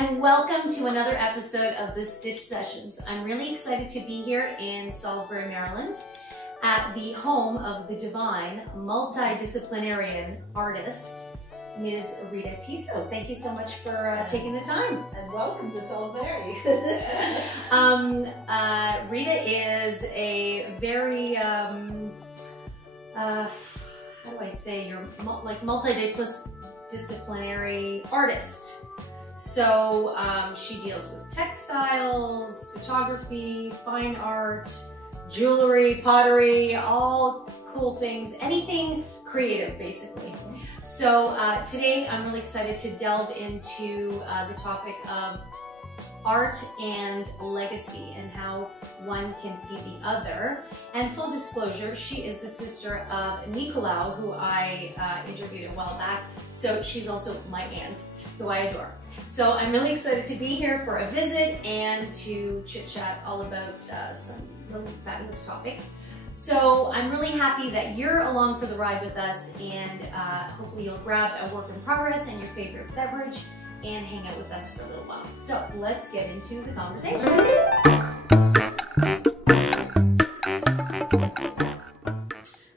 and welcome to another episode of the Stitch Sessions. I'm really excited to be here in Salisbury, Maryland, at the home of the divine, multidisciplinarian artist, Ms. Rita. Thank you so much for taking the time. And welcome to Salisbury. Rita is a very, how do I say, you're like multidisciplinary artist. So she deals with textiles, photography, fine art, jewelry, pottery, all cool things, anything creative basically. So today I'm really excited to delve into the topic of art and legacy and how one can feed the other. And full disclosure, she is the sister of Nicolau, who I interviewed a while back. So she's also my aunt, who I adore. So I'm really excited to be here for a visit and to chit chat all about some really fabulous topics. So I'm really happy that you're along for the ride with us, and hopefully you'll grab a work in progress and your favorite beverage and hang out with us for a little while. So let's get into the conversation.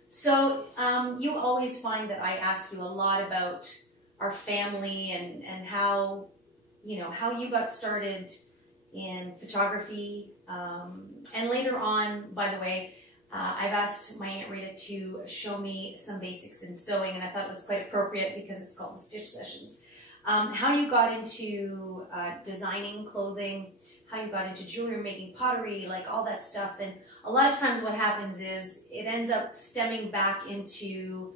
So you always find that I ask you a lot about our family and how, you know, how you got started in photography. And later on, by the way, I've asked my Aunt Rita to show me some basics in sewing, and I thought it was quite appropriate because it's called the Stitch Sessions. How you got into designing clothing, how you got into jewelry, making pottery, like all that stuff. And a lot of times what happens is it ends up stemming back into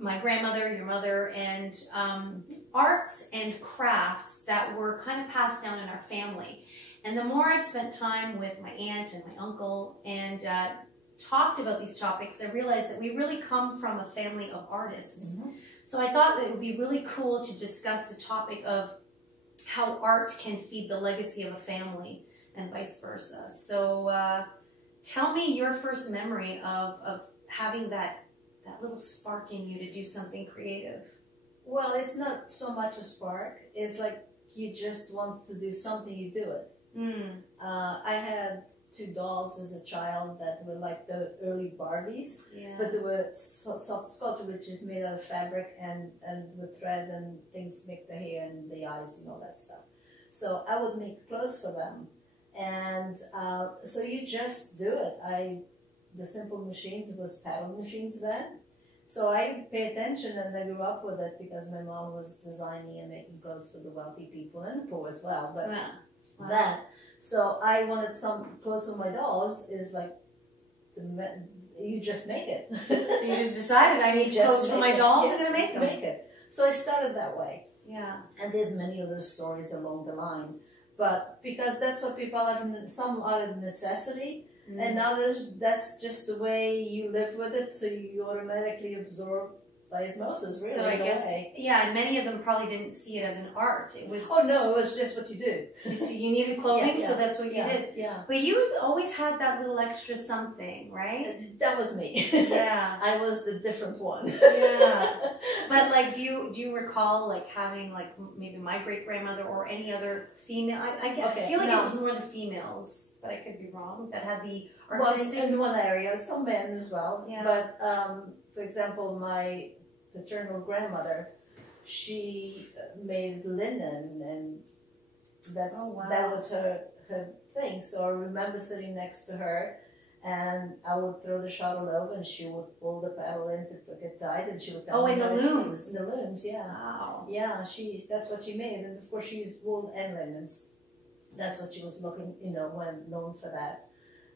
my grandmother, your mother, and arts and crafts that were kind of passed down in our family. And the more I've spent time with my aunt and my uncle and talked about these topics, I realized that we really come from a family of artists. Mm-hmm. So I thought that it would be really cool to discuss the topic of how art can feed the legacy of a family and vice versa. So tell me your first memory of having that little spark in you to do something creative. Well, it's not so much a spark. It's like you just want to do something, you do it. I had 2 dolls as a child that were like the early Barbies, but they were soft sculpture, which is made out of fabric and with thread and things make the hair and the eyes and all that stuff. So I would make clothes for them, and so you just do it. The simple machines was paddle machines then, so I pay attention, and I grew up with it because my mom was designing and making clothes for the wealthy people and the poor as well. But so I wanted some clothes for my dolls. Is like you just make it. So you just decided I need clothes for my dolls. Yes, I'm gonna make them. Make it. So I started that way. Yeah. And there's many other stories along the line, but because that's what people have, some out of necessity, and others that's just the way you live with it. So you automatically absorb by osmosis, really. So I guess, yeah, and many of them probably didn't see it as an art. It was, oh no, it was just what you do. So you needed clothing, so that's what you did. Yeah. But you always had that little extra something, right? That was me. Yeah. I was the different one. Yeah. But like, do you recall like having like maybe my great grandmother or any other female? I feel like it was more the females, but I could be wrong. That had the artistic. Well, in one area, some men as well. Yeah. But for example, my paternal grandmother, she made linen, and that was her thing. So I remember sitting next to her, and I would throw the shuttle over, and she would pull the paddle in to get tied, and she would tell me in the looms. In the looms, yeah. Wow. Yeah, that's what she made, and of course she used wool and linens. That's what she was looking, known for that.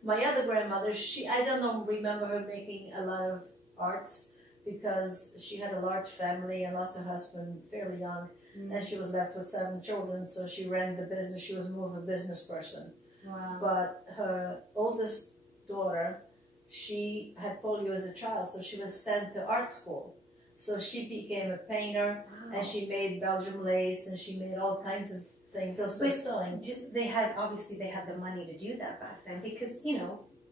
My other grandmother, I don't remember her making a lot of arts, because she had a large family and lost her husband fairly young, and she was left with 7 children, so she ran the business. She was more of a business person. Wow. But her oldest daughter, she had polio as a child, so she was sent to art school. So she became a painter, and she made Belgium lace, and she made all kinds of things. Also sewing. Obviously they had the money to do that back then, because,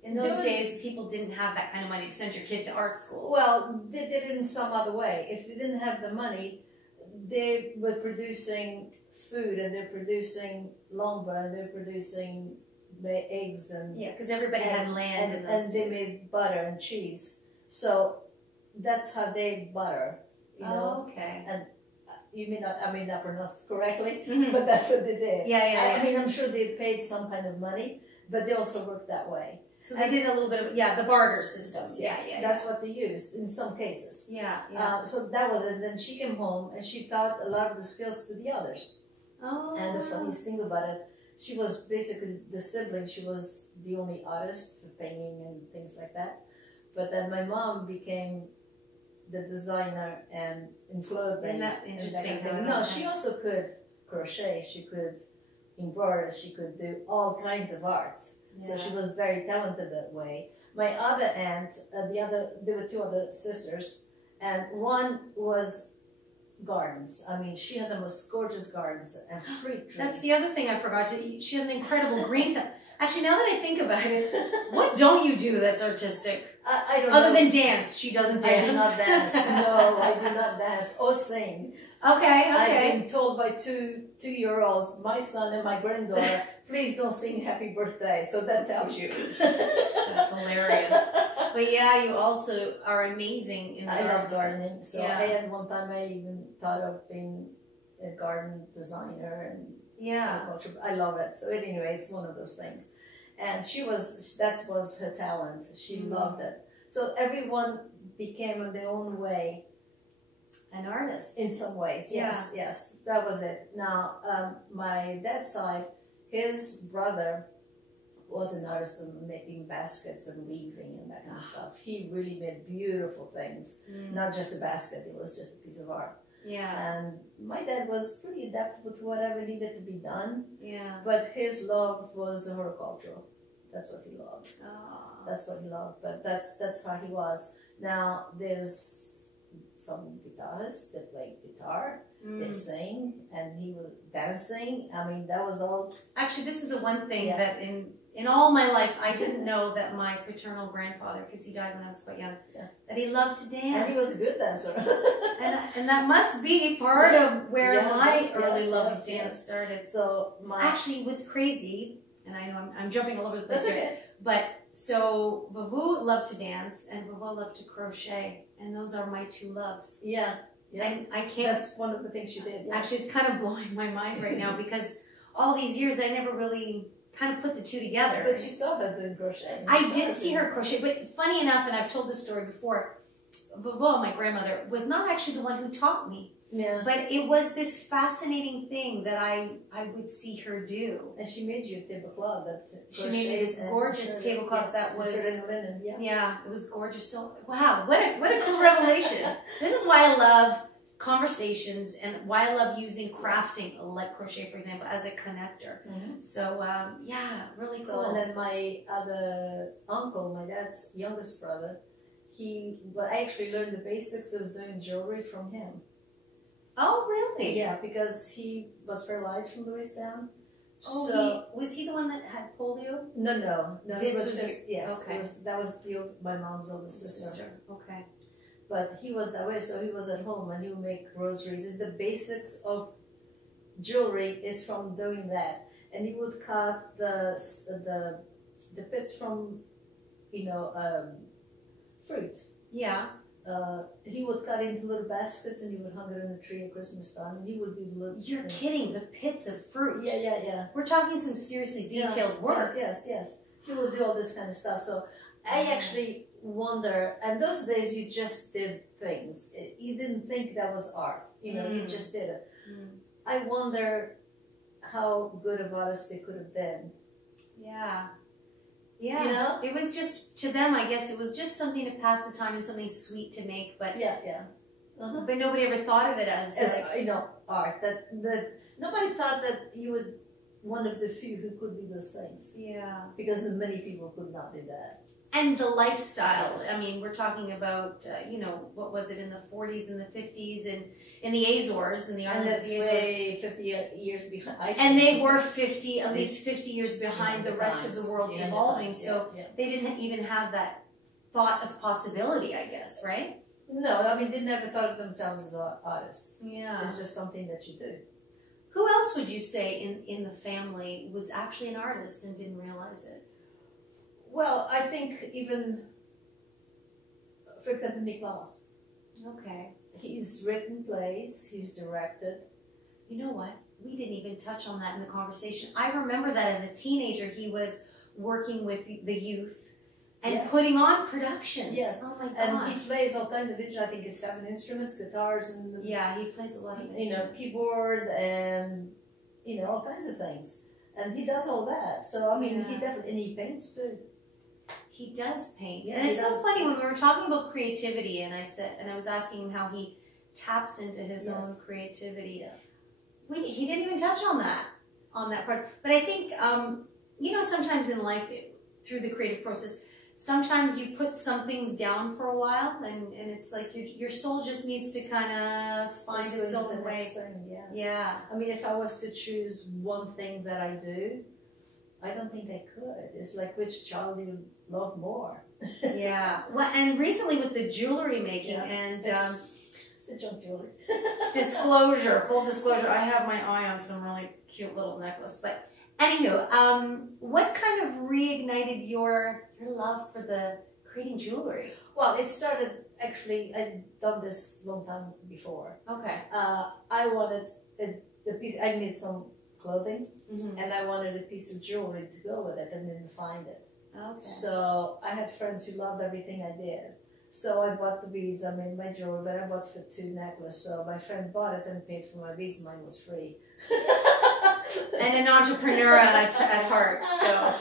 in those days, people didn't have that kind of money to send your kid to art school. Well, they did it in some other way. If they didn't have the money, they were producing food, and they're producing lumber, and they're producing eggs, and yeah, because everybody had land, and they made butter and cheese. So that's how they butter, you know. Oh, okay. And I may not pronounce it correctly, Mm-hmm. but that's what they did. Yeah. I mean, I'm sure they paid some kind of money, but they also worked that way. So they did a little bit of, the barter systems. Yes, that's what they used in some cases. Yeah. So that was it. Then she came home and she taught a lot of the skills to the others. Oh. And the funniest thing about it, she was basically the sibling. She was the only artist for painting and things like that. But then my mom became the designer and in clothing. Isn't that interesting? No, she also could crochet. She could embroider. She could do all kinds of arts. So she was very talented that way. My other aunt, there were two other sisters, and one was gardens. I mean, she had the most gorgeous gardens and fruit trees. That's the other thing I forgot to eat. She has an incredible green thumb. Actually, now that I think about it, what don't you do that's artistic? I don't Other know. than dance. She doesn't dance. I do not dance. No, I do not dance or sing. Okay. I've been told by two-year-olds, my son and my granddaughter, please don't sing happy birthday. So that tells you. That's hilarious. But yeah, you also are amazing in I love gardening. So Yeah. I had one time I even thought of being a garden designer and agriculture. I love it. So anyway, it's one of those things. And that was her talent. She loved it. So everyone became in their own way an artist. in some ways. Yes, that was it. Now, my dad's side, his brother was an artist in making baskets and weaving and that kind of stuff. He really made beautiful things. Not just a basket, it was just a piece of art. Yeah. And my dad was pretty adaptable to whatever needed to be done. Yeah. But his love was the horticultural. That's what he loved. Oh. That's what he loved. But that's how he was. Now, there's some guitarists that play guitar. They sing, and he was dancing. I mean, that was all. Actually, this is the one thing that in all my life, I didn't know that my paternal grandfather, because he died when I was quite young, that he loved to dance. And he was a good dancer. and that must be part of where my early love of dance started. So actually, what's crazy, and I know I'm jumping all over the place that's here, okay. but so Vavu loved to dance and Vavu loved to crochet, and those are my two loves. Yeah. And I can't. That's one of the things she did. Yeah. Actually, it's kind of blowing my mind right now because all these years I never really kind of put the two together. But you saw her doing crochet. I did see her crochet, but funny enough, and I've told this story before, Vavu, my grandmother, was not actually the one who taught me. Yeah. But it was this fascinating thing that I would see her do. And she made you a tablecloth. She made me this gorgeous tablecloth that was linen. Yeah. It was gorgeous. So wow, what a cool revelation. This is why I love conversations and why I love using crafting, like crochet, for example, as a connector. So really cool. So, and then my other uncle, my dad's youngest brother, I actually learned the basics of doing jewelry from him. Oh, really? Yeah, because he was paralyzed from the waist down. Oh, so was he the one that had polio? No. His he was was just okay. That was my mom's older sister. Okay. But he was that way, so he was at home and he would make rosaries. It's the basics of jewelry is from doing that, and he would cut the bits from fruit. Yeah. He would cut into little baskets and he would hang it in a tree at Christmas time. And he would do the little. You're kidding! The pits of fruit. Yeah. We're talking some seriously detailed work. Yes. He would do all this kind of stuff. So I actually wonder. And those days you just did things. You didn't think that was art. You just did it. I wonder how good of artists they could have been. Yeah. Yeah, it was just, to them, I guess, it was just something to pass the time and something sweet to make, but but nobody ever thought of it as art. That nobody thought that you would one of the few who could do those things. Yeah, because many people could not do that. And the lifestyle. Yes. I mean, we're talking about what was it in the 40s and the 50s and in the Azores and the island of the Azores. Way 50 years behind. And they were at least 50 years behind the rest of the world evolving. So they didn't even have that thought of possibility, I guess, right? No, I mean, they never thought of themselves as artists. Yeah. It's just something that you do. Who else would you say in the family was actually an artist and didn't realize it? Well, I think even, for example, Nick Lala. Okay. He's written plays, he's directed. You know what? We didn't even touch on that in the conversation. I remember that as a teenager, he was working with the youth and Yes. putting on productions. Yes. Oh my God. And he plays all kinds of instruments. I think it's 7 instruments, guitars, and yeah, he plays a lot of instruments. keyboard, and all kinds of things. And he does all that. So I mean, he definitely, and he paints too. He does paint. Yeah, and it's so funny when we were talking about creativity, and I was asking him how he taps into his own creativity. Yeah. He didn't even touch on that part. But I think sometimes in life, through the creative process, sometimes you put some things down for a while, and it's like your soul just needs to kind of find its own way. Yes. Yeah. I mean, if I was to choose one thing that I do, I don't think I could. It's like, which child do you love more? Yeah. Well, and recently with the jewelry making and the junk jewelry. full disclosure, I have my eye on some really cute little necklace. But anywho, what kind of reignited your love for the creating jewelry? Well, it started, actually, I'd done this long time before. Okay. I wanted a piece, I made some clothing, and I wanted a piece of jewelry to go with it, and didn't find it. Okay. So I had friends who loved everything I did. So I bought the beads, I made my jewelry, but I bought for 2 necklaces. So my friend bought it and paid for my beads, mine was free. And an entrepreneur at heart, so.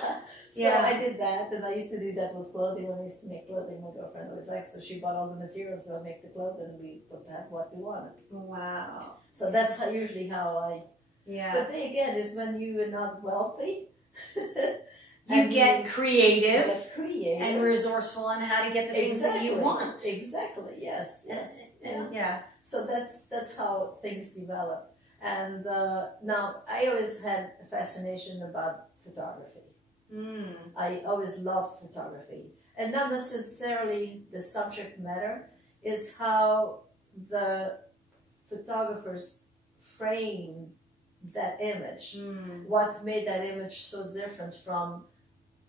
So I did that, and I used to do that with clothing. When I used to make clothing, my girlfriend was like, so she bought all the materials, so I make the clothes, and we put that what we wanted. Wow. So that's usually how I. Yeah. But then again, is when you are not wealthy. You get creative. And resourceful on how to get the things that you want. Exactly. Yes. And So that's how things develop. And now I always had a fascination about photography. I always loved photography, and not necessarily the subject matter, is how the photographers frame that image. What made that image so different from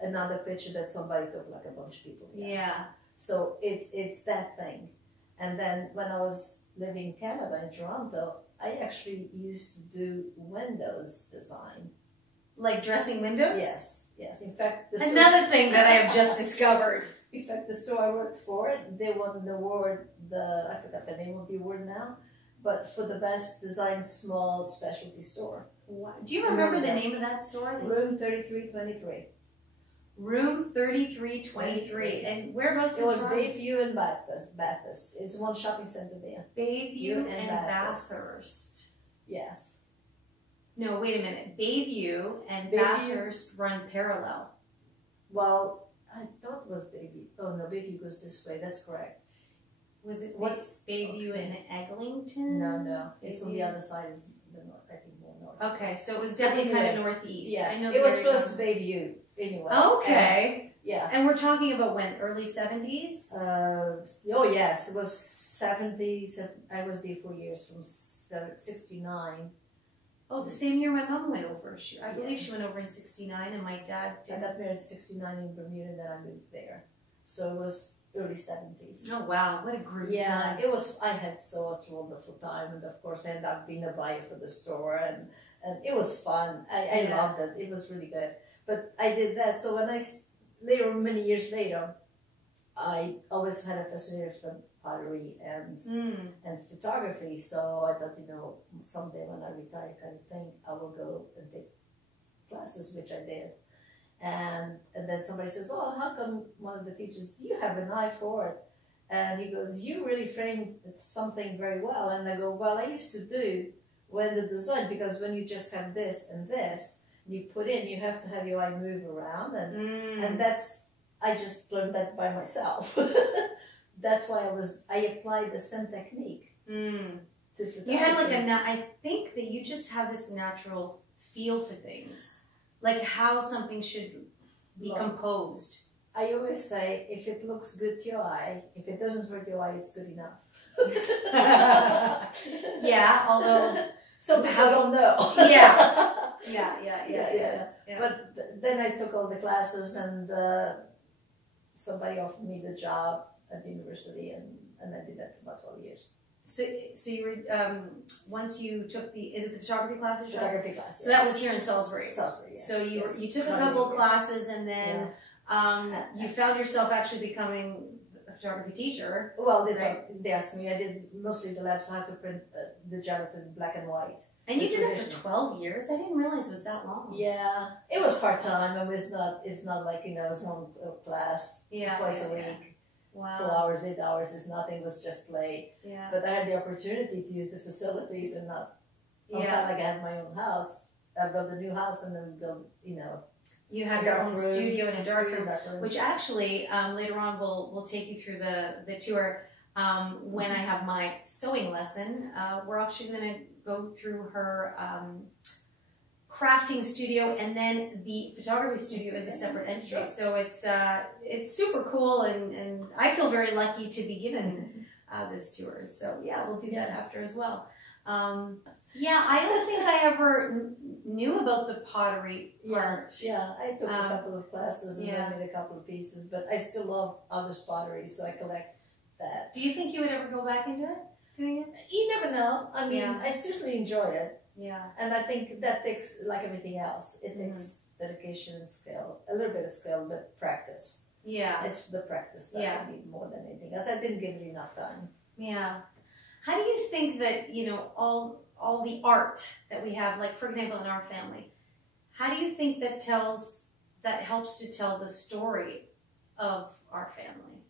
another picture that somebody took, like a bunch of people together. Yeah. So it's that thing. And then when I was living in Canada, in Toronto, I actually used to do windows design. Like dressing windows? Yes. In fact, another thing that I have just discovered. In fact, the store I worked for, they won an award, I forgot the name of the award now, but for the best designed small specialty store. Wow. Do you remember the name of that store? Room 3323. Room 3323. And whereabouts it was Bayview and Bathurst. It's one shopping center there. Bayview and Bathurst. Yes. No, wait a minute. Bayview and Bathurst run parallel. Well, I thought it was Bayview. Oh no, Bayview goes this way. That's correct. Was it what's Bayview and Eglinton? No. It's on the other side. Is the north, I think more north. Okay, so it was definitely kind of northeast. Yeah, I know it was close to Bayview anyway. Okay. Yeah. And we're talking about when? Early 70s? Oh yes, it was 70s. I was there 4 years, from 69. Oh, the same year my mom went over. I believe she went over in 69, and my dad did. I got married in 69 in Bermuda, and then I moved there. So it was early 70s. Oh wow, what a great time. Yeah, it was. I had such a wonderful time, and of course I ended up being a buyer for the store, and it was fun. I loved it. It was really good. But I did that. So when many years later, I always had a fascination for pottery and photography. So I thought, someday when I retire, kind of thing, I will go and take classes, which I did. And then somebody says, well, how come one of the teachers, you have an eye for it? And he goes, you really framed something very well. And I go, well, I used to do window design, because when you just have this and this, you put in, you have to have your eye move around. And I just learned that by myself. That's why I applied the same technique to photography. You had I think that you just have this natural feel for things. Like how something should be composed. I always say, if it looks good to your eye, if it doesn't hurt your eye, it's good enough. Yeah, although Some people don't know. Yeah. But then I took all the classes, and somebody offered me the job at the university, and I did that for about 12 years. So you were, once you took is it the photography classes? Photography class. So that was here in Salisbury. Salisbury, yes. So you took a couple of classes, and then you found yourself actually becoming a photography teacher. Well, they asked me. I did mostly the labs, how to print the gelatin black and white. And you did that for 12 years? I didn't realize it was that long. Yeah, it was part-time. I mean, it's not like, it's one class twice a week. Wow. 4 hours, 8 hours is nothing, it was just play. Yeah. But I had the opportunity to use the facilities and not like I had my own house. I built a new house and then built, You have your own studio in a dark room, which actually later on we'll take you through the tour. When I have my sewing lesson, we're actually going to go through her crafting studio, and then the photography studio is a separate entity. Sure. So it's super cool, and I feel very lucky to be given this tour. So yeah, we'll do that after as well. I don't think I ever knew about the pottery part. Yeah, I took a couple of classes and I made a couple of pieces, but I still love others' pottery, so I collect that. Do you think you would ever go back into it? Doing it? You never know. I mean, I certainly enjoyed it. Yeah. And I think that takes, like everything else, it takes dedication and skill, a little bit of skill, but practice. Yeah. It's the practice that I need more than anything else. I didn't give it enough time. Yeah. How do you think that, all the art that we have, like, for example, in our family, how do you think that helps to tell the story of our family?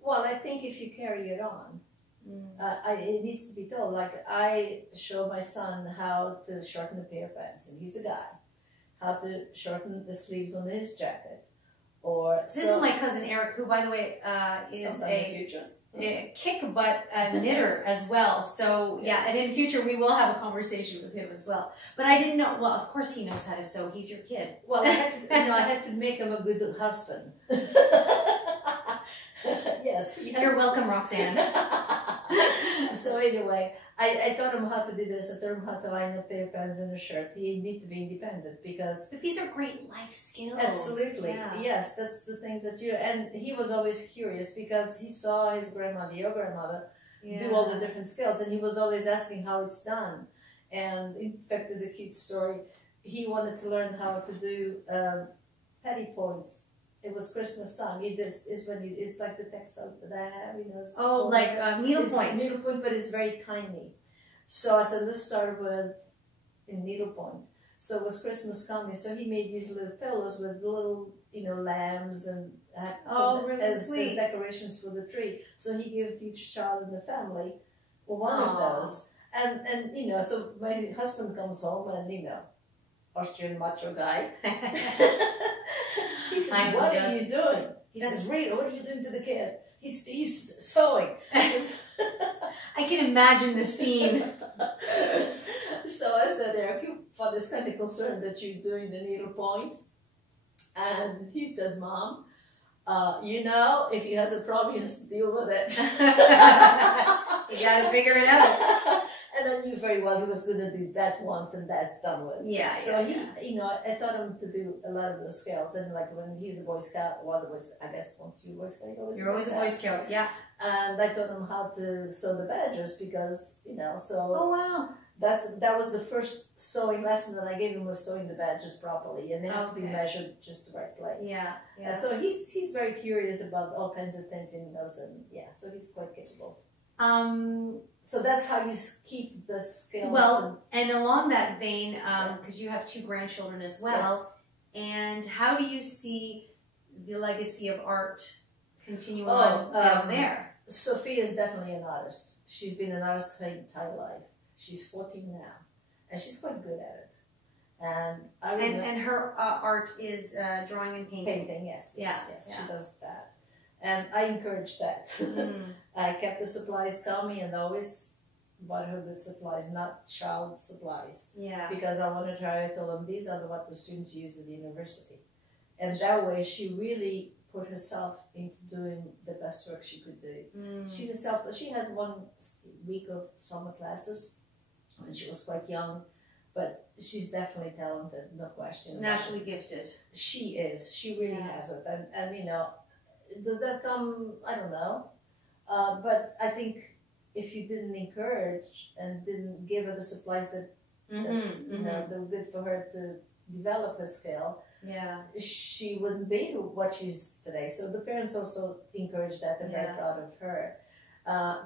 Well, I think if you carry it on, it needs to be told. Like, I show my son how to shorten a pair of pants, and he's a guy. How to shorten the sleeves on his jacket. This is my cousin Eric, who, by the way, is a kick-butt knitter as well. So, and in the future, we will have a conversation with him as well. But I didn't know, well, of course he knows how to sew. He's your kid. Well, I had to make him a good husband. Yes. You're welcome, Roxanne. So anyway, I taught him how to do this. I taught him how to line up pair of pants in a shirt. He needs to be independent But these are great life skills. Absolutely. Yeah. Yes, that's the things that and he was always curious because he saw his grandmother, your grandmother, do all the different skills, and he was always asking how it's done. And in fact, there's a cute story. He wanted to learn how to do petty points. It was Christmas time. It's like the textile that I have, needlepoint. Needlepoint, but it's very tiny. So I said, let's start with needlepoint. So it was Christmas coming, so he made these little pillows with little, lambs and as decorations for the tree. So he gave each child in the family one of those. And so my husband comes home and, Austrian macho guy. He said, what are you doing? He says, Rita, what are you doing to the kid? He's sewing. I can imagine the scene. So I said, Eric, your father's kind of concerned that you're doing the needlepoint. And he says, Mom, if he has a problem, he has to deal with it. You got to figure it out. And I knew very well he was going to do that once and that's done with. Yeah. So I taught him to do a lot of those skills. And like when he's a Boy Scout, I guess once you're a Boy Scout, you're always a Boy Scout. Yeah. And I taught him how to sew the badges because, so. Oh, wow. That was the first sewing lesson that I gave him, was sewing the badges properly, and they have to be measured just the right place. Yeah. So he's very curious about all kinds of things in those, and so he's quite capable. So that's how you keep the skills. Well, and along that vein, because you have 2 grandchildren as well, and how do you see the legacy of art continue on down there? Sophia is definitely an artist. She's been an artist her entire life. She's 14 now, and she's quite good at it. And her art is drawing and painting. Painting, yes. She does that, and I encourage that. I kept the supplies coming, and always bought her good supplies, not child supplies. Yeah. Because I wanted her to tell them these are what the students use at the university, and that way she really put herself into doing the best work she could do. She had 1 week of summer classes when she was quite young. But she's definitely talented, no question. She's naturally gifted. She is. She really has it. And you know, does that come? I don't know. But I think if you didn't encourage and didn't give her the supplies that that's you know that were good for her to develop her skill, she wouldn't be what she's today. So the parents also encouraged that. They're very proud of her.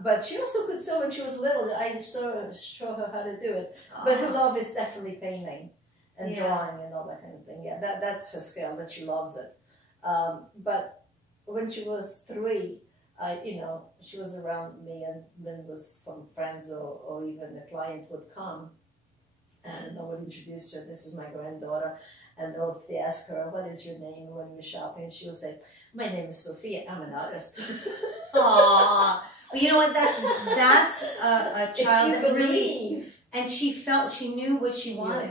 But she also could sew when she was little. I show her how to do it. But her love is definitely painting and drawing and all that kind of thing. Yeah, that's her skill, that she loves it. But when she was 3, you know, she was around me, and when was some friends or even a client would come, and I would introduce her. This is my granddaughter. And if they ask her, what is your name when you're shopping? She will say, my name is Sophia. I'm an artist. Aww. Well, you know what? That's a child that really, and she knew what she wanted,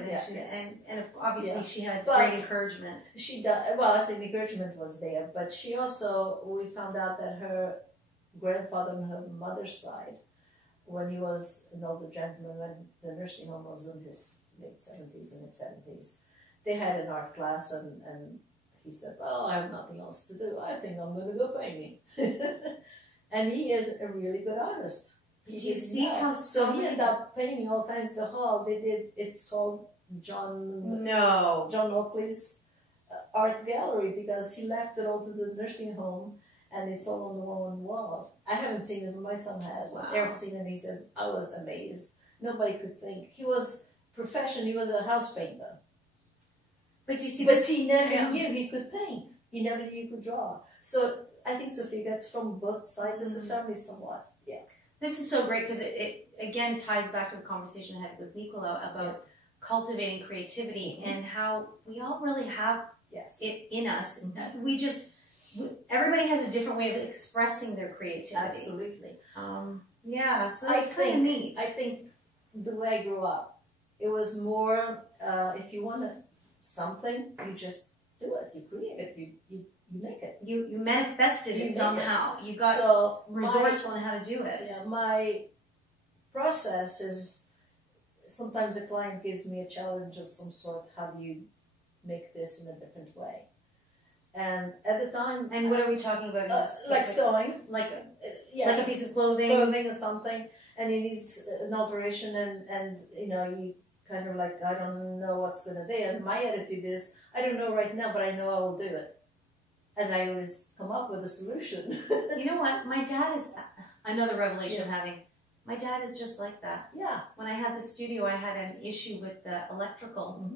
and obviously she had great encouragement. She does. Well, I say the encouragement was there, but she also, we found out that her grandfather on her mother's side, when he was an older gentleman, went to the nursing home, was in his late 70s or mid-70s. They had an art class, and he said, "Oh, I have nothing else to do. I think I'm going to go painting." And he is a really good artist. Did you see how so he ended up painting all kinds of the hall. They did. It's called John Oakley's art gallery, because he left it all to the nursing home, and it's all on the wall. I haven't seen it, but my son has. Wow. Eric seen it, and he said, I was amazed. Nobody could think. He was professional. He was a house painter. But you see, but he never knew he could paint. He never knew he could draw. So I think, Sophie, that's from both sides of the family somewhat. Yeah. This is so great, because it again ties back to the conversation I had with Nicola about cultivating creativity and how we all really have it in us. Everybody has a different way of expressing their creativity. Absolutely. Yeah, so that's kind of neat. I think the way I grew up, it was more, if you wanted something, you just do it. You create it. You make it. You manifested it somehow. You got resourceful on how to do it. Yeah, my process is, sometimes a client gives me a challenge of some sort. How do you make this in a different way? And at the time... And what are we talking about? Like sewing. Like a piece of clothing. Clothing or something. And it needs an alteration, and you know, you kind of like, I don't know what's going to be. And my attitude is, I don't know right now, but I know I will do it. And I always come up with a solution. You know what? My dad is... Another revelation I'm having. My dad is just like that. Yeah. When I had the studio, I had an issue with the electrical.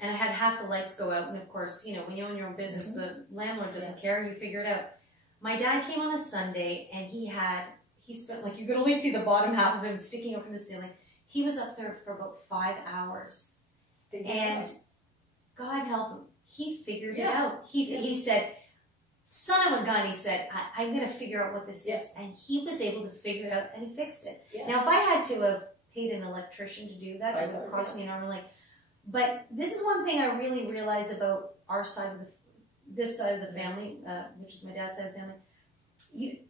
And I had half the lights go out. And of course, you know, when you own your own business, the landlord doesn't care. You figure it out. My dad came on a Sunday, and he spent, like, you could only see the bottom half of him sticking up from the ceiling. He was up there for about 5 hours. And God help him, he figured it out. He said, son of a gun, he said, I'm going to figure out what this is. And he was able to figure it out, and he fixed it. Now, if I had to have paid an electrician to do that, it would cost me an arm and leg. But this is one thing I really realize about our side of this side of the family, which is my dad's side of the family.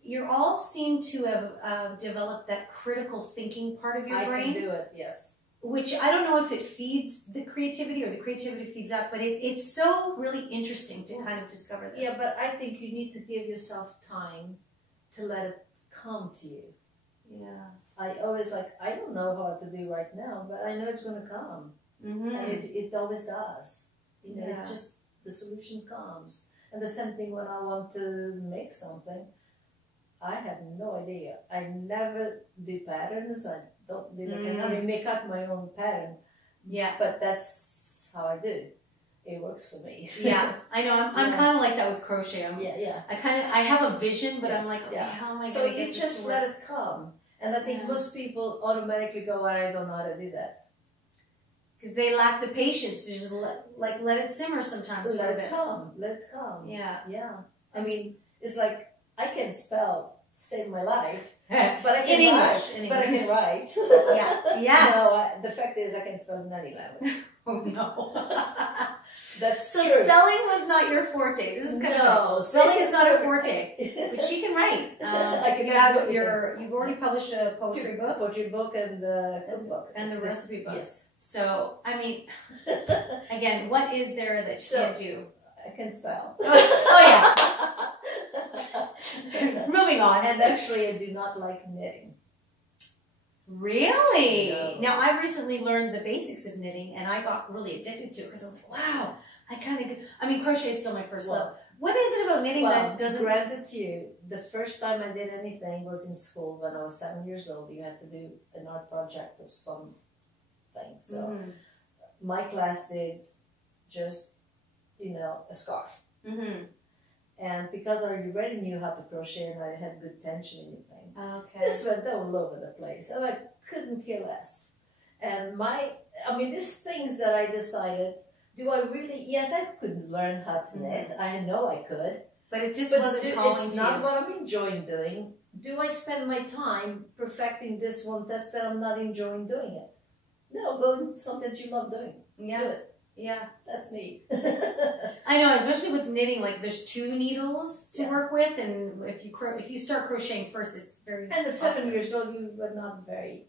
You all seem to have developed that critical thinking part of your brain. I can do it, yes. Which I don't know if it feeds the creativity or the creativity feeds that, but it's so really interesting to kind of discover this. Yeah, but I think you need to give yourself time to let it come to you. Yeah. I always I don't know how to do right now, but I know it's going to come. And it always does. You know, it's just, the solution comes. And the same thing when I want to make something, I have no idea. I never do patterns. I don't do I mean, make up my own pattern. Yeah. But that's how I do. It works for me. Yeah, I know. I'm kind of like that with crochet. I have a vision, but I'm like, okay, how am I going to get this to work? So you just let it come. And I think most people automatically go, I don't know how to do that. Because they lack the patience to just let it simmer sometimes. Let it come. Let it come. Yeah. Yeah. I mean, it's like, I can spell, save my life. But I can In write. English. But I can write. Yeah. Yes. No, the fact is I can spell in any language. Oh no. That's So true. spelling was not your forte. This is kind of spelling is not a forte, but she can write. I can you have you've already published a poetry book, and the cookbook and the recipe book. Yes. So I mean, again, what is there that she can't do? I can spell. Oh yeah. Moving on. And actually, I do not like knitting. Really? No. Now, I've recently learned the basics of knitting, and I got really addicted to it because I was like, wow, I mean, crochet is still my first love. What is it about knitting that doesn't... Granted to you, the first time I did anything was in school when I was 7 years old. You had to do an art project of something. So my class did just, a scarf. And because I already knew how to crochet and I had good tension in the thing, this went all over the place. And I couldn't care less. And these things that I decided, do I really, yes, I could learn how to knit. I know I could. But it just wasn't calling to you. It's not what I'm enjoying doing. Do I spend my time perfecting this one test that I'm not enjoying doing it? No, go into something that you love doing. Yeah. Do it. Yeah. That's me. I know, especially with knitting, like there's 2 needles to work with, and if you start crocheting first, it's very... And at 7 years old, you were not very...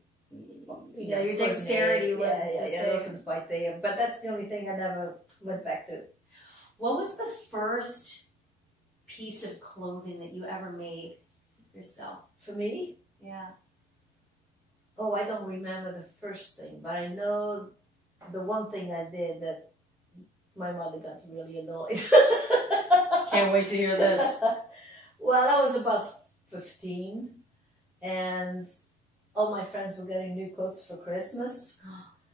your dexterity was... it wasn't quite there. But that's the only thing I never went back to. What was the first piece of clothing that you ever made yourself? For me? Yeah. Oh, I don't remember the first thing, but I know the one thing I did that my mother got really annoyed. Can't wait to hear this. Well, I was about 15, and all my friends were getting new coats for Christmas,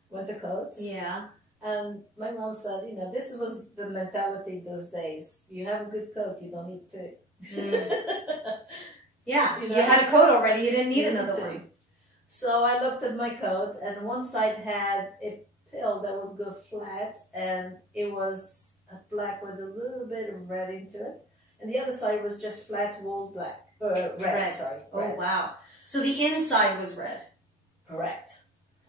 winter coats. Yeah. And my mom said, this was the mentality those days. You have a good coat, you don't need 2. Yeah, you had a coat already, you didn't need another one. So I looked at my coat, and one side had a pill that would go flat, and it was black with a little bit of red into it. And the other side was just flat wool black. Red. Sorry. Oh, wow. So the inside was red. Correct.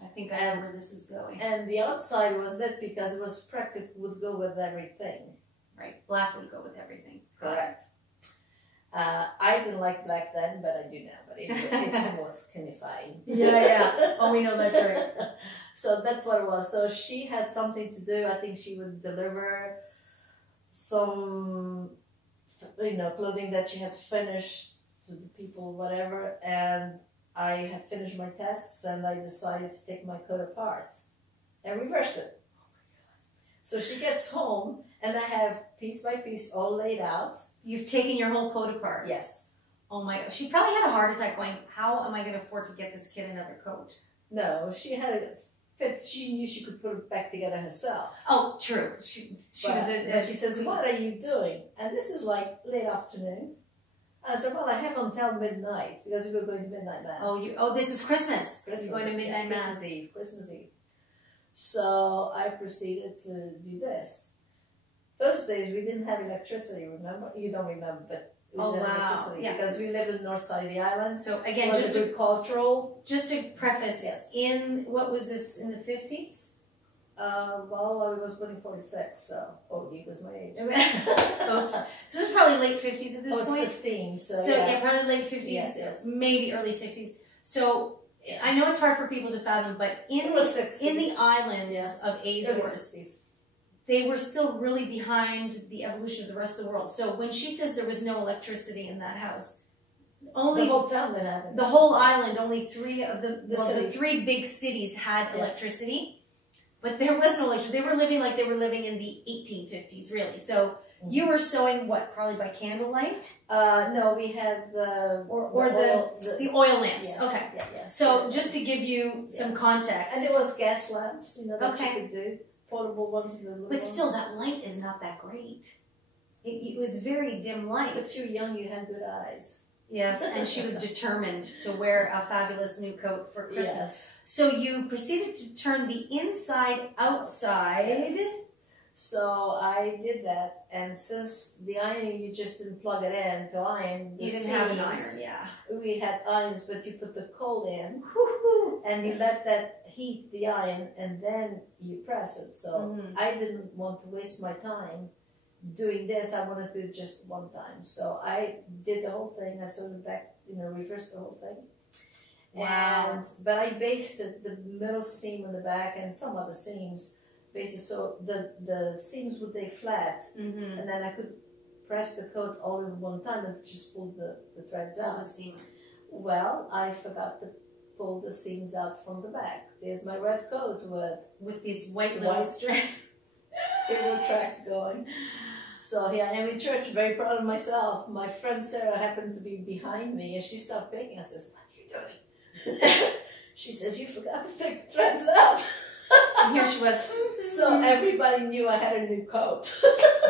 I think I know where this is going. And the outside was that because it was practical, would go with everything. Right. Black would go with everything. Correct. I didn't like black then, but I do now. But it was kinifying. Yeah. Oh, we know that trick. So that's what it was. So she had something to do. I think she would deliver some, clothing that she had finished to the people, whatever. And I had finished my tasks, and I decided to take my coat apart and reverse it. So she gets home, and I have piece by piece all laid out. You've taken your whole coat apart? Yes. Oh my, she probably had a heart attack going, how am I going to afford to get this kid another coat? No, she had a fit. She knew she could put it back together herself. Oh, true. She says, what are you doing? And this is like late afternoon. I said, well, I have until midnight, because we were going to midnight mass. Oh, this was Christmas. Christmas. Going to midnight mass. Christmas Eve. So I proceeded to do this. Those days we didn't have electricity, remember? You don't remember, but we didn't have electricity because we lived in the north side of the island. So again, just to preface, what was this, in the 50s? Well, I was born in 46, so he was my age. Oops. So this is probably late 50s at this point? I was 15, so yeah, probably late 50s, yes. Maybe early 60s. So I know it's hard for people to fathom, but in the islands of Azores, they were still really behind the evolution of the rest of the world. So when she says there was no electricity in that house, only the whole town didn't have it. The whole island, only 3 of the 3 big cities had electricity. But there was no electricity. They were living like they were living in the 1850s, really. So you were sewing what? Probably by candlelight? No, we had the oil lamps. Yes. Okay. Yeah. So just to give you some context. And there was gas lamps, that you could do. Portable ones. But still, that light is not that great. It was very dim light. But you're young, you had good eyes. Yes, and she was determined to wear a fabulous new coat for Christmas. Yes. So you proceeded to turn the inside outside. Yes. So I did that, and since the ironing, you just didn't plug it in to iron. You didn't have an iron, yeah. We had irons, but you put the coal in, and you let that heat the iron, and then you press it. So I didn't want to waste my time doing this. I wanted to do it just one time. So I did the whole thing. I sort of reversed the whole thing. Wow. But I basted the middle seam on the back and some other seams. Basically, so the seams would lay flat, and then I could press the coat all in one time and just pull the threads out. The seam. Well, I forgot to pull the seams out from the back. There's my red coat with these white little railroad tracks going. So here I am in church, very proud of myself. My friend Sarah happened to be behind me, and she stopped picking. I says, "What are you doing?" She says, "You forgot to take the threads out." And here she was. So everybody knew I had a new coat.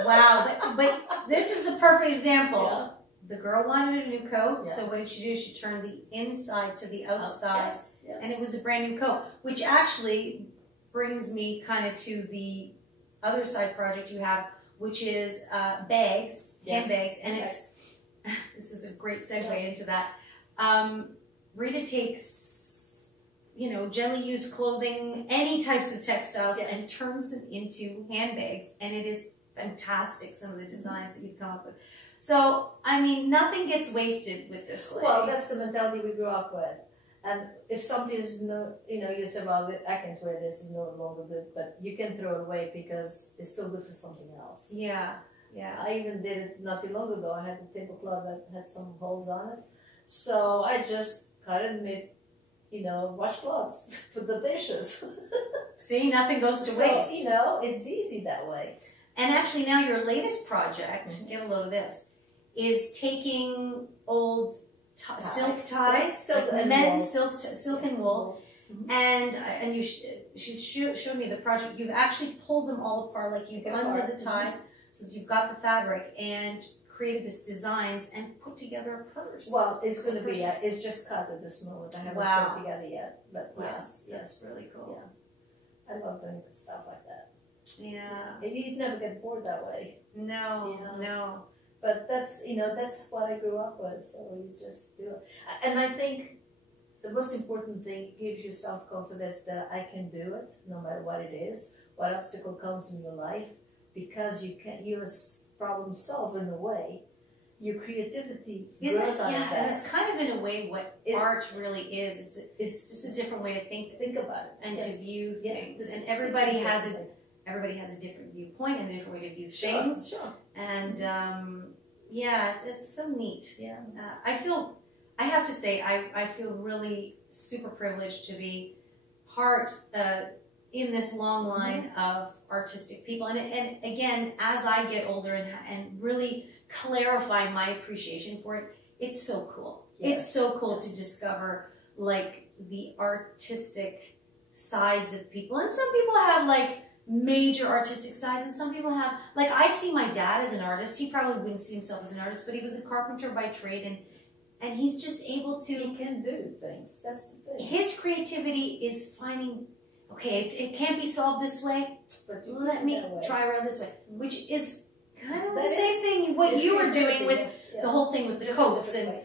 Wow. But this is a perfect example. Yeah. The girl wanted a new coat, Yeah. so what did she do? She turned the inside to the outside, Yes. and it was a brand new coat, which actually brings me kind of to the other side project you have, which is bags, handbags, and it's, this is a great segue into that. Rita takes, gently used clothing, any types of textiles, and turns them into handbags, and it is fantastic, some of the designs that you've come up with. So, I mean, nothing gets wasted with this lady. Well, that's the mentality we grew up with. And if something is, you say, well, I can't wear this, it's no longer good, but you can throw it away because it's still good for something else. Yeah, yeah. I even did it not too long ago. I had a tablecloth that had some holes on it. So I just cut it and made, washcloths for the dishes. See, nothing goes to waste. It's easy that way. And actually now your latest project, get a load of this, is taking old silk ties, like men's silk and wool, and she's showed me the project. You've actually pulled them all apart, like you've undid the ties, so that you've got the fabric, and created this designs and put together a purse. Well, it's going to be, it's just cut at this moment. I haven't put it together yet, but yes, that's really cool. Yeah, I love doing stuff like that. Yeah, you'd never get bored that way. No, no. But that's that's what I grew up with. So you just do it, and I think the most important thing gives you self-confidence that I can do it, no matter what it is, what obstacle comes in your life, because you're a problem solver in a way. Your creativity grows out of that. And it's kind of in a way what art really is. It's just a different way to think about it and to view things. And everybody has a different viewpoint and a different way to view things. Sure. And it's so neat. Yeah. I have to say, I feel really super privileged to be part in this long line of artistic people. And again, as I get older and really clarify my appreciation for it, it's so cool. Yes. It's so cool to discover like the artistic sides of people. And some people have like major artistic sides, and some people have, like, I see my dad as an artist. He probably wouldn't see himself as an artist, but he was a carpenter by trade, and he's just able to... He can do things. That's the thing. His creativity is finding, okay, it can't be solved this way, but let me try around this way, which is kind of the same thing what you were doing with the whole thing with the coats and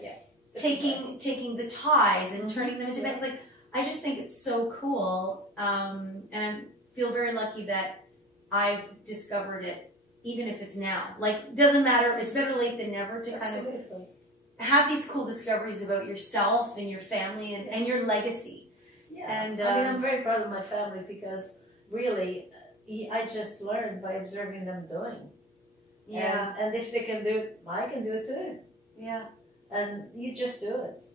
taking the ties and turning them into bags. Like, I just think it's so cool, and I feel very lucky that I've discovered it, even if it's now. Like, doesn't matter. It's better late than never to kind of have these cool discoveries about yourself and your family and your legacy. Yeah, and I'm very proud of my family because really, I just learned by observing them doing. Yeah, and if they can do it, I can do it too. Yeah, and you just do it.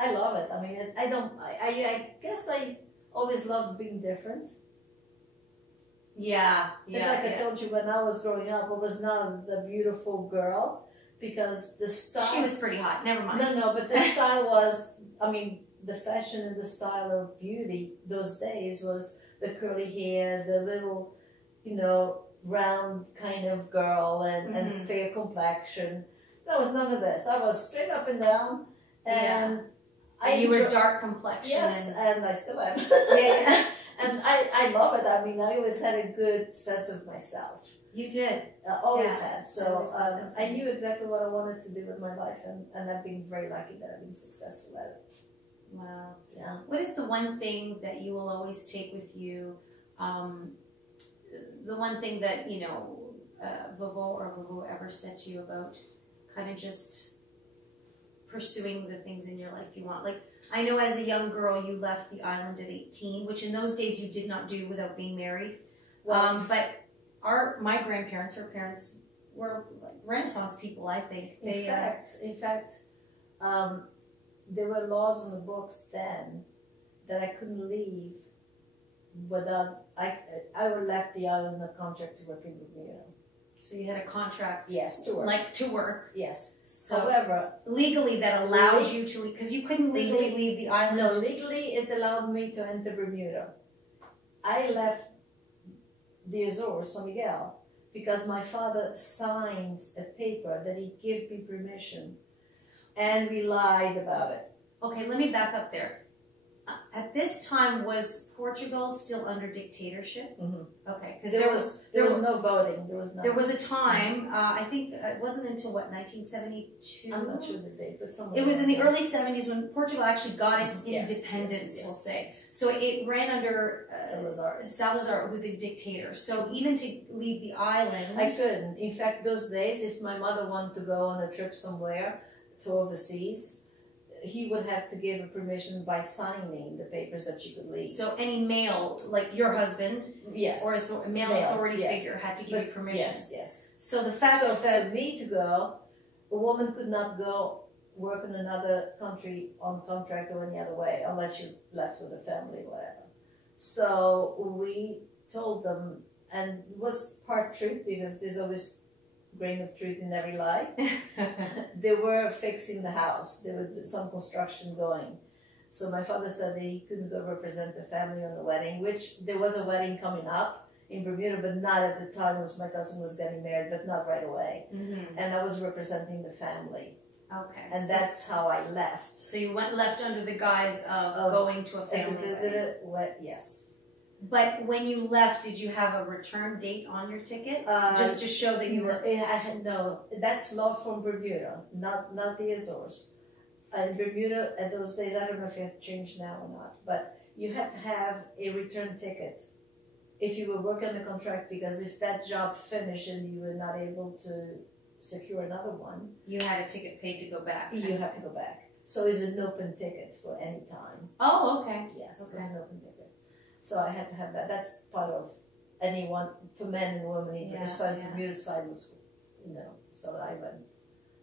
I love it. I mean, I guess I always loved being different. Yeah. It's like I told you when I was growing up, I was not the beautiful girl because the style... She was pretty hot, never mind. No, but the style was, the fashion and the style of beauty those days was the curly hair, the little, round kind of girl and fair complexion. There was none of this. I was straight up and down, and you were dark complexion. Yes, and I still am. And I love it. I mean, I always had a good sense of myself. You did. Always had. So I knew exactly what I wanted to do with my life, and I've been very lucky that I've been successful at it. Wow. Yeah. What is the one thing that you will always take with you? The one thing that, you know, Vovo ever said to you about kind of just pursuing the things in your life you want? Like, I know as a young girl you left the island at 18, which in those days you did not do without being married. Well, but my grandparents, her parents, were like Renaissance people, I think. In fact, there were laws in the books then that I couldn't leave without, I left the island on a contract to work in Bermuda. So you had a contract? Yes, to work. Like to work? Yes. So however, legally that allowed you to leave, because you couldn't legally leave the island? No, legally it allowed me to enter Bermuda. I left the Azores, Sao Miguel, because my father signed a paper that he gave me permission, and we lied about it. Okay, let me back up there. At this time, was Portugal still under dictatorship? Mm-hmm. Okay, because there was no voting. There was a time. I think it wasn't until what, 1972. I'm not sure the date, but somewhere. It was in the early 70s when Portugal actually got its independence. We'll say. So it ran under Salazar, who was a dictator. So even to leave the island, I couldn't. In fact, those days, if my mother wanted to go on a trip somewhere to overseas, he would have to give a permission by signing the papers that she could leave. So any male, like your husband, yes, or a male authority figure had to give you permission. Yes, yes. So the fact that for me to go, a woman could not go work in another country on contract or any other way unless you left with a family or whatever. So we told them, and it was part truth because there's always grain of truth in every lie. They were fixing the house. There was some construction going. So my father said that he couldn't go represent the family on the wedding, which there was a wedding coming up in Bermuda, but not at the time. It was my cousin was getting married, but not right away. Mm-hmm. And I was representing the family. Okay. And that's how I left. So you left under the guise of going to a family as a visitor. Yes. But when you left, did you have a return date on your ticket? Just to show that you were... No, that's law from Bermuda, not the Azores. In Bermuda, at those days, I don't know if it changed now or not, but you had to have a return ticket if you were working on the contract, because if that job finished and you were not able to secure another one... You had a ticket paid to go back. You have to go back. So it's an open ticket for any time. Oh, okay. Yes, okay. It's an open ticket. So I had to have that. That's part of anyone, for men and women, as far as the Bermuda side was, so I went,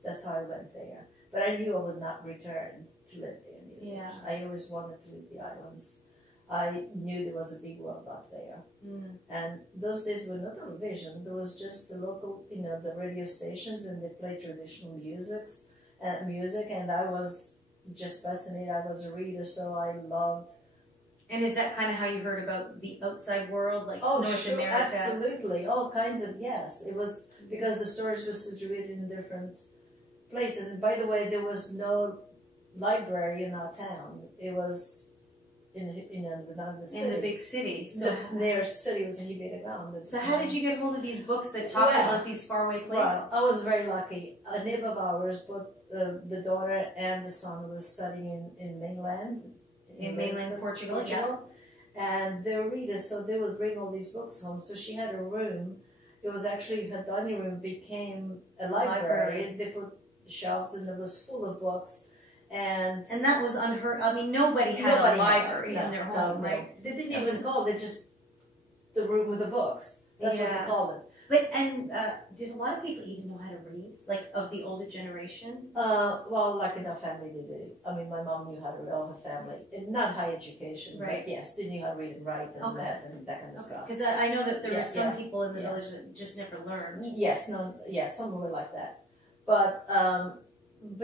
that's how I went there. But I knew I would not return to live there in the Azores. I always wanted to leave the islands. I knew there was a big world out there. Mm. And those days were no television. There was just the local, the radio stations, and they played traditional music, and I was just fascinated. I was a reader, so I loved. And is that kind of how you heard about the outside world, like North America? Absolutely. All kinds of, yes. It was because the stores were situated in different places. And by the way, there was no library in our town. It was in the city. In the big city. So the nearest city was in Ribeirão. So how did you get hold of these books that talked about these faraway places? Well, I was very lucky. A neighbor of ours, both the daughter and the son, was studying in mainland. In mainland Portugal, and they're readers, so they would bring all these books home. So she had a room. It was actually her dining room became a library. They put shelves, and it was full of books, and that was unheard. I mean, nobody had a library in their home, right? They didn't even call it just the room with the books. That's what they called it. But did a lot of people even know how to read, like of the older generation? Well, like in our family they do. I mean, my mom knew how to read, all her family. Not high education, right. But yes, they knew how to read and wite and that kind of stuff. Because I know that there were some people in the village that just never learned. Yes, some were like that. But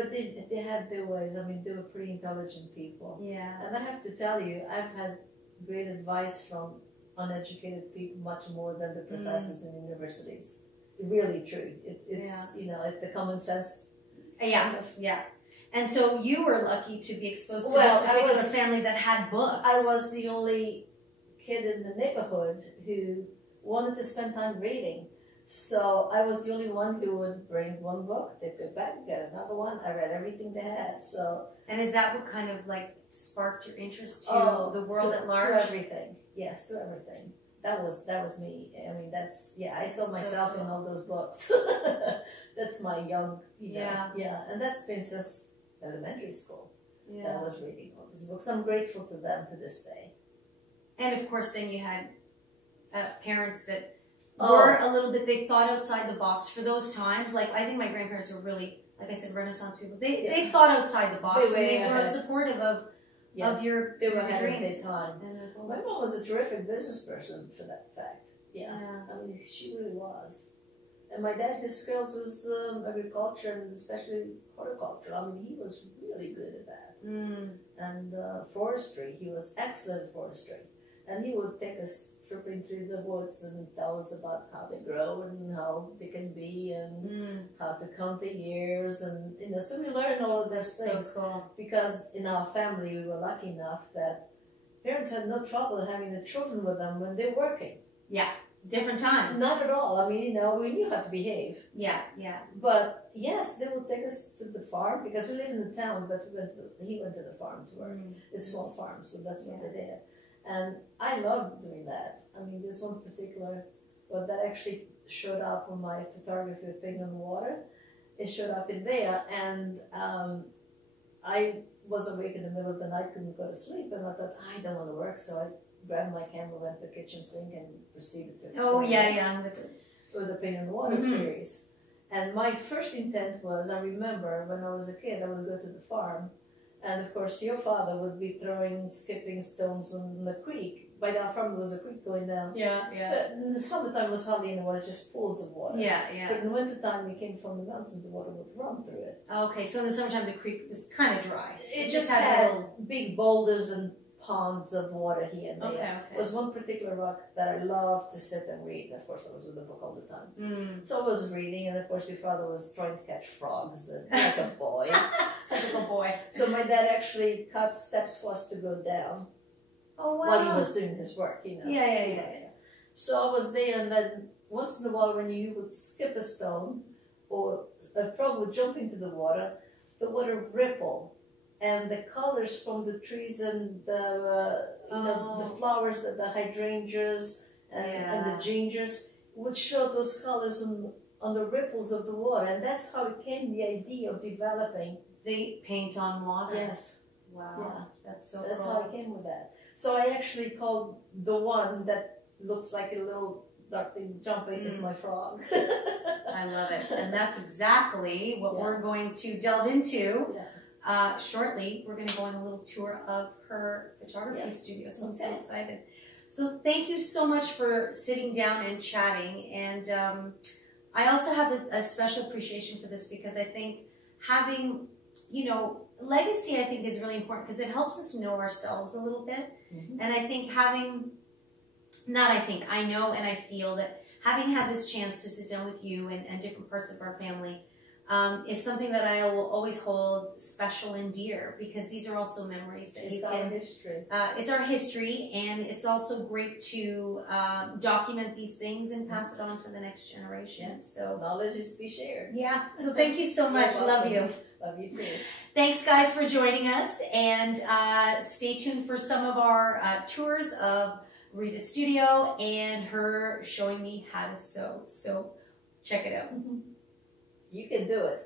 they had their ways. I mean, they were pretty intelligent people. Yeah. And I have to tell you, I've had great advice from uneducated people much more than the professors in universities. Really true. It's it's the common sense. Yeah. And so you were lucky to be exposed to this particular family that had books. I was the only kid in the neighborhood who wanted to spend time reading. So I was the only one who would bring one book, take it back, get another one. I read everything they had. So. And is that what kind of like sparked your interest to the world at large? To everything. Yes, to everything. That was me. I mean, I saw myself in all those books. That's my young, yeah. And that's been since elementary school that I was reading all these books. I'm grateful to them to this day. And of course, then you had parents that were a little bit, they thought outside the box for those times. Like, I think my grandparents were really, like I said, Renaissance people. They thought outside the box, and they were supportive of your they were dreams. having a time. My mom was a terrific business person for that fact. Yeah. I mean, she really was. And my dad, his skills was agriculture and especially horticulture. I mean, he was really good at that. And forestry, he was excellent at forestry. And he would take us tripping through the woods and tell us about how they grow and how they can be and how to count the years. And, so we learned all of these things. So cool. Because in our family, we were lucky enough that parents had no trouble having the children with them when they're working. Yeah, different times. Not at all. I mean, we knew how to behave. Yeah. But yes, they would take us to the farm because we lived in the town, but he went to the farm to work. It's a small farm, so that's what they did. And I loved doing that. I mean, there's one particular, but that actually showed up on my photography of Pig on the Water. It showed up in there, and I was awake in the middle of the night, couldn't go to sleep, and I thought, I don't want to work, so I grabbed my camera, went to the kitchen sink, and proceeded to experiment with the Pig on the Water series. And my first intent was, I remember when I was a kid, I would go to the farm, and of course your father would be throwing skipping stones on the creek. By our farm there was a creek going down. In the summertime it was hardly any water, just pools of water. But in the wintertime it came from the mountains, the water would run through it. Okay, so in the summertime the creek was kind of dry. It just had big boulders and ponds of water here and there. Okay. There was one particular rock that I loved to sit and read. Of course, I was with the book all the time. So I was reading, and of course your father was trying to catch frogs like a boy. Typical boy. So my dad actually cut steps for us to go down. Oh, wow. While he was doing his work, Yeah. So I was there, and then once in a while when you would skip a stone, or a frog would jump into the water would ripple. And the colors from the trees and the flowers, the hydrangeas and the gingers would show those colors on the ripples of the water. And that's how it came, the idea of developing. They paint on water. Yes. Wow. Yeah. That's so That's cool. how I came with that. So I actually called the one that looks like a little dark thing jumping is my frog. I love it. And that's exactly what we're going to delve into. Shortly. We're going to go on a little tour of her photography studio. So I'm so excited. So thank you so much for sitting down and chatting. And I also have a special appreciation for this because I think having, legacy, I think, is really important because it helps us know ourselves a little bit. And I think I know and I feel that having had this chance to sit down with you and different parts of our family is something that I will always hold special and dear because these are also memories that it's our history. It's our history, and it's also great to document these things and pass it on to the next generation. So knowledge is to be shared. Yeah. So thank you so much. Love you. Love you too. Thanks, guys, for joining us, and stay tuned for some of our tours of Rita's studio and her showing me how to sew. So check it out. You can do it.